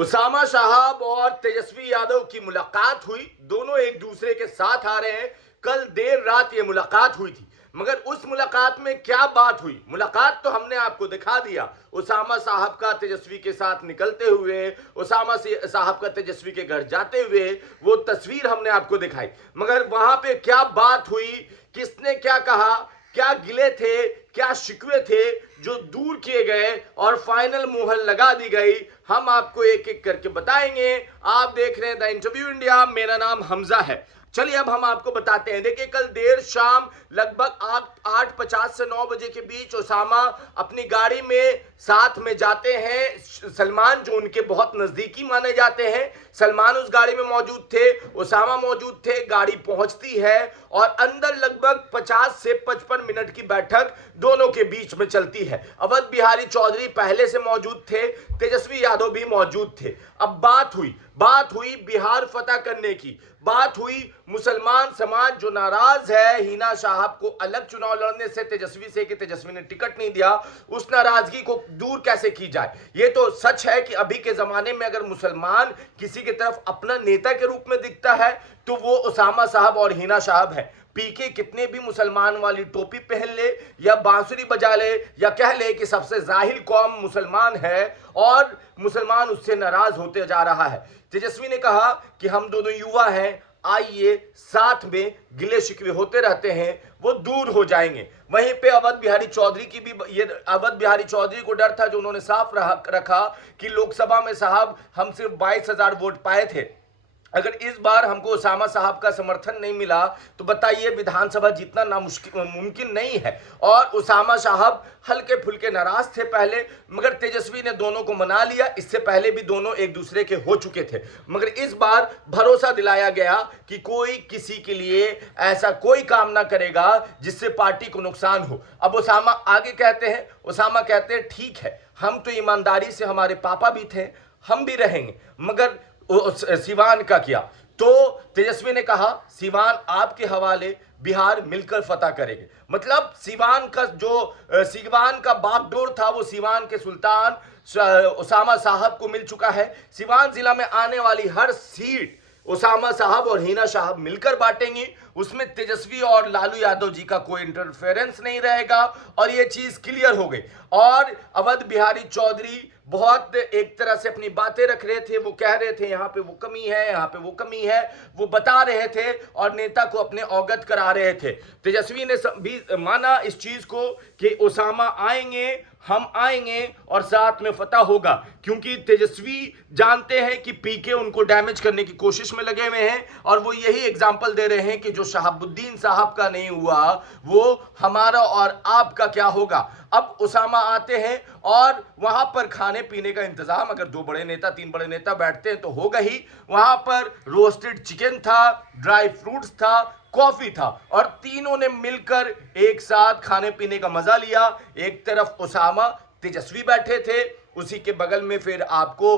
उसामा साहब और तेजस्वी यादव की मुलाकात हुई। दोनों एक दूसरे के साथ आ रहे हैं। कल देर रात ये मुलाकात हुई थी, मगर उस मुलाकात में क्या बात हुई, मुलाकात तो हमने आपको दिखा दिया। उसामा साहब का तेजस्वी के साथ निकलते हुए, उसामा साहब का तेजस्वी के घर जाते हुए वो तस्वीर हमने आपको दिखाई, मगर वहां पे क्या बात हुई, किसने क्या कहा, क्या गिले थे, क्या शिकवे थे जो दूर किए गए और फाइनल मुहर लगा दी गई, हम आपको एक एक करके बताएंगे। आप देख रहे हैं द इंटरव्यू इंडिया, मेरा नाम हमजा है। चलिए अब हम आपको बताते हैं। देखिए, कल देर शाम लगभग 8:50 से 9 बजे के बीच उसामा अपनी गाड़ी में साथ में जाते हैं। सलमान, जो उनके बहुत नजदीकी माने जाते हैं, सलमान उस गाड़ी में मौजूद थे, उसामा मौजूद थे। गाड़ी पहुंचती है और अंदर लगभग 50 से 55 मिनट की बैठक दोनों के बीच में चलती है। अवध बिहारी चौधरी पहले से मौजूद थे, तेजस्वी यादव भी मौजूद थे। अब बात हुई बिहार फतह करने की, बात हुई मुसलमान समाज जो नाराज है हिना साहब को अलग चुनाव लड़ने से तेजस्वी से कि तेजस्वी ने टिकट नहीं दिया, उस नाराजगी को दूर कैसे की जाए। ये तो सच है कि अभी के जमाने में अगर मुसलमान किसी की तरफ अपना नेता के रूप में दिखता है तो वो उसामा साहब और हिना साहब है। पीके कितने भी मुसलमान वाली टोपी पहन ले या बांसुरी बजा ले या कह ले कि सबसे जाहिल कौम मुसलमान है और मुसलमान उससे नाराज होते जा रहा है। तेजस्वी ने कहा कि हम दोनों युवा हैं, आइए साथ में गिले शिकवे होते रहते हैं, वो दूर हो जाएंगे। वहीं पे अवध बिहारी चौधरी की भी अवध बिहारी चौधरी को डर था, जो उन्होंने साफ रखा कि लोकसभा में साहब हम सिर्फ 22,000 वोट पाए थे, अगर इस बार हमको उसामा साहब का समर्थन नहीं मिला तो बताइए विधानसभा जीतना मुमकिन नहीं है। और उसामा साहब हल्के फुल्के नाराज थे पहले, मगर तेजस्वी ने दोनों को मना लिया। इससे पहले भी दोनों एक दूसरे के हो चुके थे, मगर इस बार भरोसा दिलाया गया कि कोई किसी के लिए ऐसा कोई काम ना करेगा जिससे पार्टी को नुकसान हो। अब उसामा आगे कहते हैं, उसामा कहते हैं ठीक है, हम तो ईमानदारी से, हमारे पापा भी थे, हम भी रहेंगे, मगर सिवान का किया। तो तेजस्वी ने कहा सिवान आपके हवाले, बिहार मिलकर फतह करेंगे। मतलब सिवान का बागडोर था, वो सिवान के सुल्तान उसामा साहब को मिल चुका है। सिवान जिला में आने वाली हर सीट उसामा साहब और हिना साहब मिलकर बांटेंगी। उसमें तेजस्वी और लालू यादव जी का कोई इंटरफेरेंस नहीं रहेगा और यह चीज क्लियर हो गई। और अवध बिहारी चौधरी बहुत एक तरह से अपनी बातें रख रहे थे, वो कह रहे थे यहाँ पे वो कमी है, यहाँ पे वो कमी है, वो बता रहे थे और नेता को अपने अवगत करा रहे थे। तेजस्वी ने भी माना इस चीज को कि उसामा आएंगे, हम आएंगे और साथ में फतह होगा, क्योंकि तेजस्वी जानते हैं कि पीके उनको डैमेज करने की कोशिश में लगे हुए हैं और वो यही एग्जाम्पल दे रहे हैं कि जो शहाबुद्दीन साहब का नहीं हुआ वो हमारा और आपका क्या होगा। अब उसामा आते हैं और वहां पर खाने पीने का इंतजाम, अगर 2 बड़े नेता 3 बड़े नेता बैठते हैं तो होगा ही। वहां पर रोस्टेड चिकन था, ड्राई फ्रूट्स था, कॉफी था और तीनों ने मिलकर एक साथ खाने पीने का मजा लिया। एक तरफ उसामा, तेजस्वी बैठे थे, उसी के बगल में फिर आपको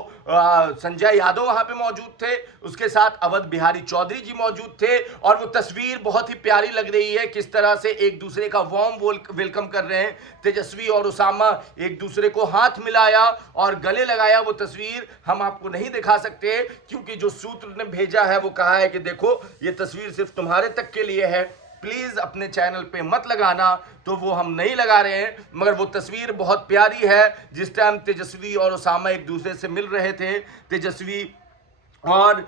संजय यादव वहां पे मौजूद थे, उसके साथ अवध बिहारी चौधरी जी मौजूद थे। और वो तस्वीर बहुत ही प्यारी लग रही है, किस तरह से एक दूसरे का वार्म वेलकम कर रहे हैं। तेजस्वी और उसामा एक दूसरे को हाथ मिलाया और गले लगाया। वो तस्वीर हम आपको नहीं दिखा सकते क्योंकि जो सूत्र ने भेजा है वो कहा है कि देखो ये तस्वीर सिर्फ तुम्हारे तक के लिए है, प्लीज अपने चैनल पे मत लगाना, तो वो हम नहीं लगा रहे हैं। मगर वो तस्वीर बहुत प्यारी है जिस टाइम तेजस्वी और उसामा एक दूसरे से मिल रहे थे। तेजस्वी और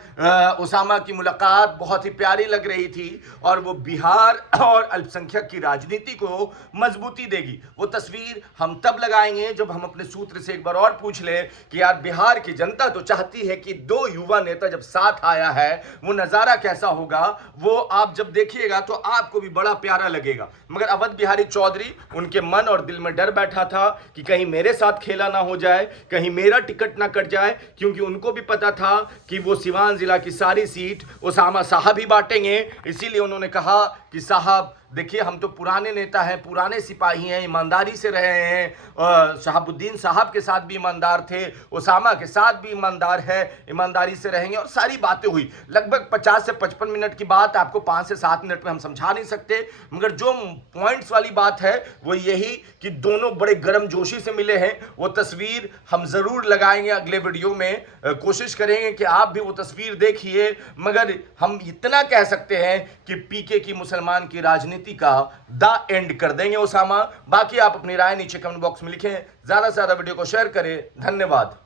उसामा की मुलाकात बहुत ही प्यारी लग रही थी और वो बिहार और अल्पसंख्यक की राजनीति को मजबूती देगी। वो तस्वीर हम तब लगाएंगे जब हम अपने सूत्र से एक बार और पूछ लें कि यार बिहार की जनता तो चाहती है कि 2 युवा नेता जब साथ आया है वो नज़ारा कैसा होगा। वो आप जब देखिएगा तो आपको भी बड़ा प्यारा लगेगा। मगर अवध बिहारी चौधरी, उनके मन और दिल में डर बैठा था कि कहीं मेरे साथ खेला ना हो जाए, कहीं मेरा टिकट ना कट जाए, क्योंकि उनको भी पता था कि वो सिवान जिला की सारी सीट उसामा साहब ही बांटेंगे। इसीलिए उन्होंने कहा कि साहब देखिए हम तो पुराने नेता हैं, पुराने सिपाही हैं, ईमानदारी से रहे हैं, शहाबुद्दीन साहब के साथ भी ईमानदार थे, ओसामा के साथ भी ईमानदार है, ईमानदारी से रहेंगे, और सारी बातें हुई। लगभग 50 से 55 मिनट की बात आपको 5 से 7 मिनट में हम समझा नहीं सकते, मगर जो पॉइंट्स वाली बात है वो यही कि दोनों बड़े गर्मजोशी से मिले हैं। वो तस्वीर हम जरूर लगाएंगे अगले वीडियो में, कोशिश करेंगे कि आप भी वो तस्वीर देखिए। मगर हम इतना कह सकते हैं कि पीके की मुसलमान की राजनीति का द एंड कर देंगे ओसामा। बाकी आप अपनी राय नीचे कमेंट बॉक्स में लिखें, ज्यादा से ज्यादा वीडियो को शेयर करें। धन्यवाद।